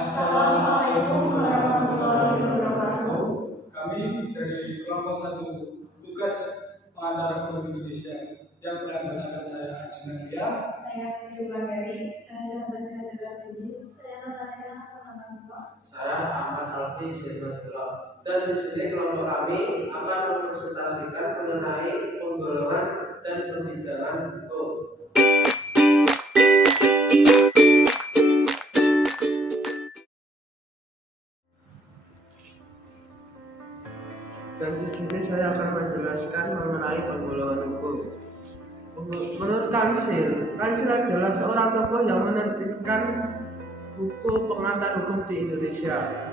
Assalamualaikum warahmatullahi wabarakatuh. Kami dari kelompok 1 tugas pengantar hukum Indonesia yang beranggotakan saya Junaria, Saya Firman dari, saya Sahabat Sejajar Tinggi, saya Natalia Hasanah, saya Ahmad Alfi Sirbatullah. Dan di sini kelompok kami akan mempresentasikan mengenai penggolongan dan pembidangan hukum. Dan di sini saya akan menjelaskan mengenai penggolongan hukum. Menurut Kansil adalah seorang tokoh yang menerbitkan buku pengantar hukum di Indonesia.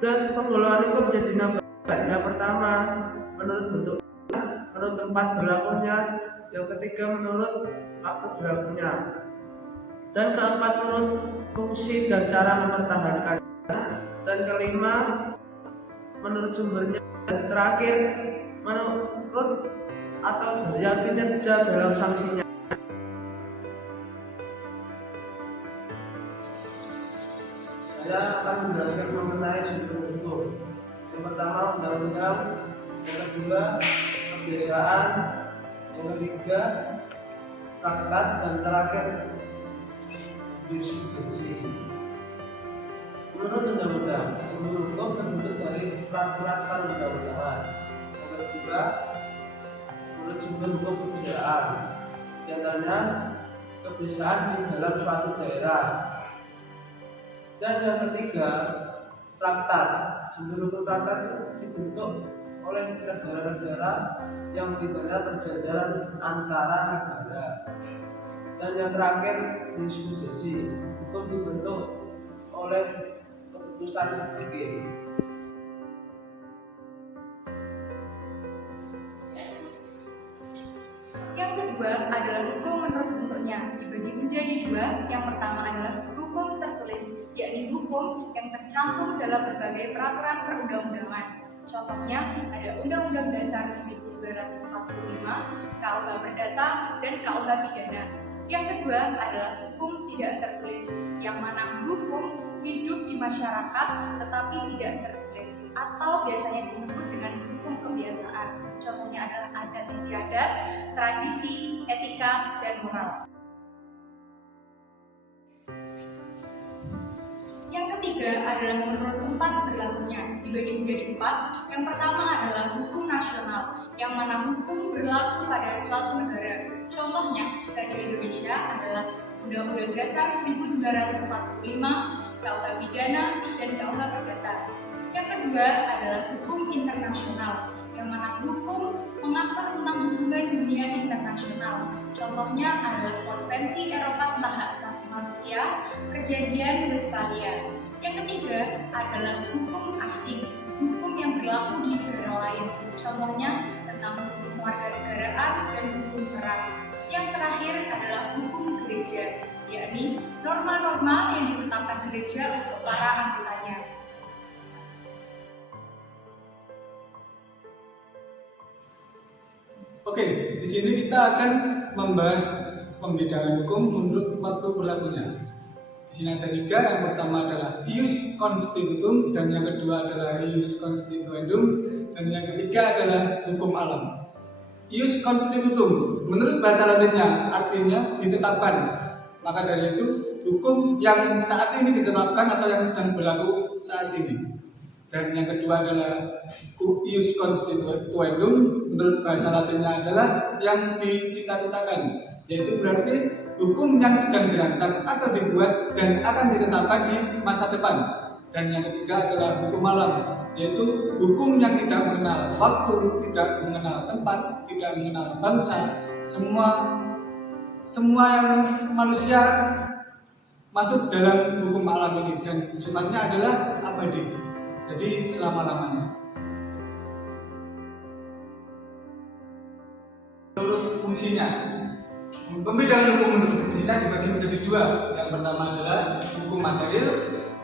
Dan penggolongan hukum menjadi 6 bagian. Yang pertama menurut bentuknya, menurut tempat berlakunya, yang ketiga menurut waktu berlakunya, dan keempat menurut fungsi dan cara mempertahankan, dan kelima menurut sumbernya, dan terakhir menurut atau daya kinerja dalam sanksinya. Saya akan menjelaskan mengenai sumber hukum. Yang pertama undang-undang, yang kedua kebiasaan, yang ketiga traktat, dan terakhir jurisprudensi. Menurut undang-undang, sumber hukum terbentuk dari peraturan perundang-undangan. Yang kedua menurut sumber hukum kebudayaan, di antaranya kebiasaan di dalam suatu daerah. Dan yang ketiga, traktat. Sumber hukum traktat dibentuk oleh negara-negara yang di dalam perjanjian antara negara. Dan yang terakhir, jurisprudensi. Hukum dibentuk oleh keputusan fikih. Yang kedua adalah hukum menurut bentuknya, dibagi menjadi dua. Yang pertama adalah hukum tertulis, yakni hukum yang tercantum dalam berbagai peraturan perundang-undangan. Contohnya ada Undang-Undang Dasar 1945, KUH Perdata, dan KUH Pidana. Yang kedua adalah hukum tidak tertulis, yang mana hukum hidup di masyarakat tetapi tidak tertulis, atau biasanya disebut dengan hukum kebiasaan. Contohnya adalah adat istiadat, tradisi, etika, dan moral. Yang ketiga adalah menurut tempat berlakunya, dibagi menjadi 4. Yang pertama adalah hukum nasional, yang mana hukum berlaku pada suatu negara. Contohnya jika di Indonesia adalah Undang-Undang Dasar 1945, KUH Pidana, dan KUH Perdata. Yang kedua adalah hukum internasional, yang mana hukum mengatur tentang hubungan dunia internasional. Contohnya adalah Konvensi Eropa tentang Hak Asasi Manusia, Perjanjian Westphalia. Yang ketiga adalah hukum asing, hukum yang berlaku di negara lain. Contohnya tentang hukum kewarganegaraan dan hukum perang. Yang terakhir adalah hukum gereja, yakni norma-norma yang ditetapkan gereja untuk para anggotanya. Oke, di sini kita akan membahas pembidangan hukum menurut waktu berlakunya. Di sini ada 3, yang pertama adalah ius constitutum, dan yang kedua adalah ius constituendum, dan yang ketiga adalah hukum alam. Ius constitutum, menurut bahasa Latinnya artinya ditetapkan. Maka dari itu, hukum yang saat ini ditetapkan atau yang sedang berlaku saat ini. Dan yang kedua adalah ius constituendum, menurut bahasa Latinnya adalah yang dicita-citakan, yaitu berarti hukum yang sedang dirancang atau dibuat dan akan ditetapkan di masa depan. Dan yang ketiga adalah hukum alam, yaitu hukum yang tidak mengenal waktu, tidak mengenal tempat, tidak mengenal bangsa. Semua yang manusia masuk dalam hukum alam ini, dan sifatnya adalah abadi, jadi selama-lamanya. Menurut fungsinya, pembidangan hukum menurut fungsinya dibagi menjadi 2. Yang pertama adalah hukum material,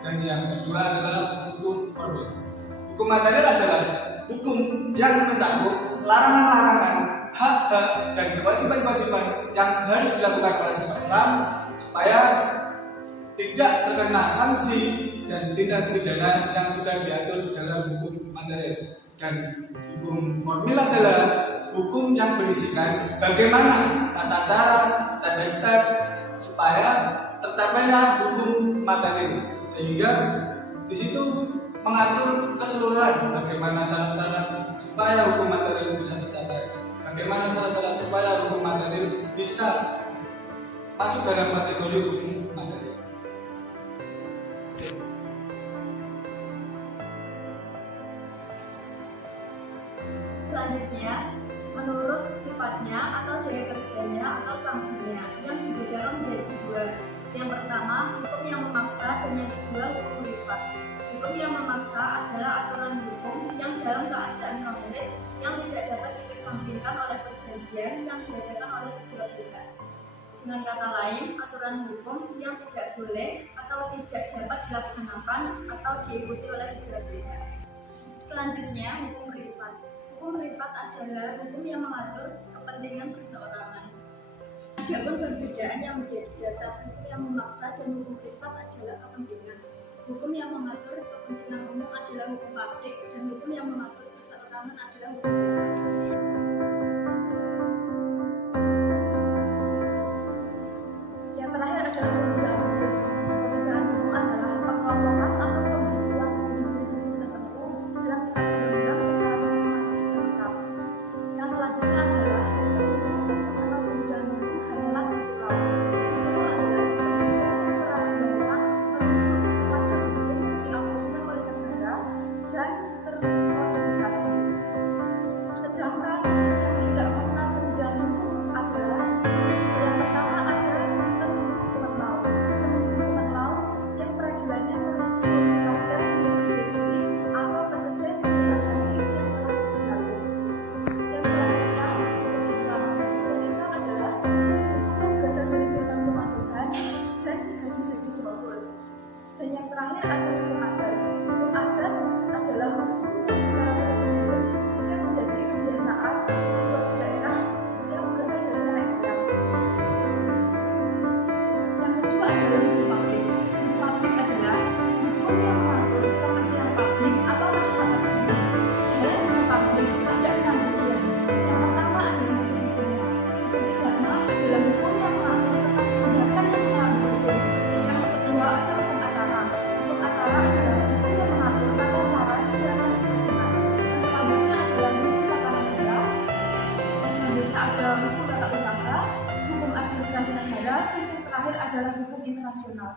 dan yang kedua adalah hukum formil. Hukum material adalah hukum yang mencakup larangan-larangan, hak-hak, dan kewajiban-kewajiban yang harus dilakukan oleh seseorang supaya tidak terkena sanksi dan tindak pidana yang sudah diatur dalam hukum material. Dan hukum formil adalah hukum yang berisikan bagaimana tata cara, step by step supaya tercapainya hukum material, sehingga di situ mengatur keseluruhan bagaimana syarat-syarat supaya hukum material bisa tercapai, bagaimana syarat-syarat supaya hukum material bisa masuk dalam kategori hukum material. Selanjutnya, menurut sifatnya atau daya kerjanya atau sanksinya yang dibedakan menjadi dua. Yang pertama, hukum yang memaksa, dan yang kedua, hukum privat. Hukum yang memaksa adalah aturan hukum yang dalam keadaan konflik yang tidak dapat dikesampingkan oleh perjanjian yang diadakan oleh kedua pihak. Dengan kata lain, aturan hukum yang tidak boleh atau tidak dapat dilaksanakan atau diikuti oleh kedua pihak. Selanjutnya, hukum privat. Hukum privat adalah hukum yang mengatur kepentingan perseorangan. Adapun perbedaan yang menjadi dasar hukum yang memaksa dan hukum privat adalah kepentingan. Hukum yang mengatur kepentingan umum adalah hukum publik, dan hukum yang mengatur perseorangan adalah hukum privat. Yang terakhir adalah perbedaan hukum. Perbedaan hukum adalah pengelompokan atau pembukuan jenis-jenis hukum tertentu dalam kitab undang-undang secara sistematis dan lengkap. Yang selanjutnya adalah sistem hukum atau perbedaan hukum hanyalah civil law. Civil law adalah sistem hukum peradilan merujuk kepada hukum yang diapresiasi oleh negara dan terkodifikasi. Sedangkan yang tidak mengenal perbedaan hukum adalah yang pertama adalah sistem hukum law. Sistem hukum law yang peradilannya merujuk pada jurisprudensi atau preseden berdasarkan yang telah berlalu. Yang selanjutnya, hukum Islam. Hukum Islam adalah hukum yang berasal dari firman Tuhan dan hadis-hadis Rasul. Dan yang terakhir ada hukum adat. Hukum adat adalah hukum yang secara turun-temurun yang menjadi kebiasaan di suatu daerah yang berasal dari nenek moyang. Yang kedua adalah hukum publik. Hukum publik adalah hukum yang mengatur kepentingan publik atau masyarakat umum. Dalam hukum publik ada 6 bagian. Yang pertama adalah hukum pidana. Hukum pidana adalah hukum yang mengatur tentang tindakan yang melanggar hukum. Yang kedua adalah hukum acara. Hukum acara adalah hukum yang mengatur tata cara di dalam persidangan. Yang selanjutnya adalah hukum tata negara. Yang selanjutnya adalah hukum tata usaha, hukum administrasi negara, dan yang terakhir adalah hukum internasional.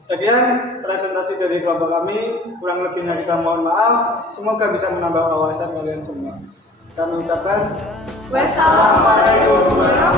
Sekian presentasi dari kelompok kami, kurang lebihnya kita mohon maaf, semoga bisa menambah wawasan kalian semua. Kami ucapkan Wassalamualaikum warahmatullahi wabarakatuh.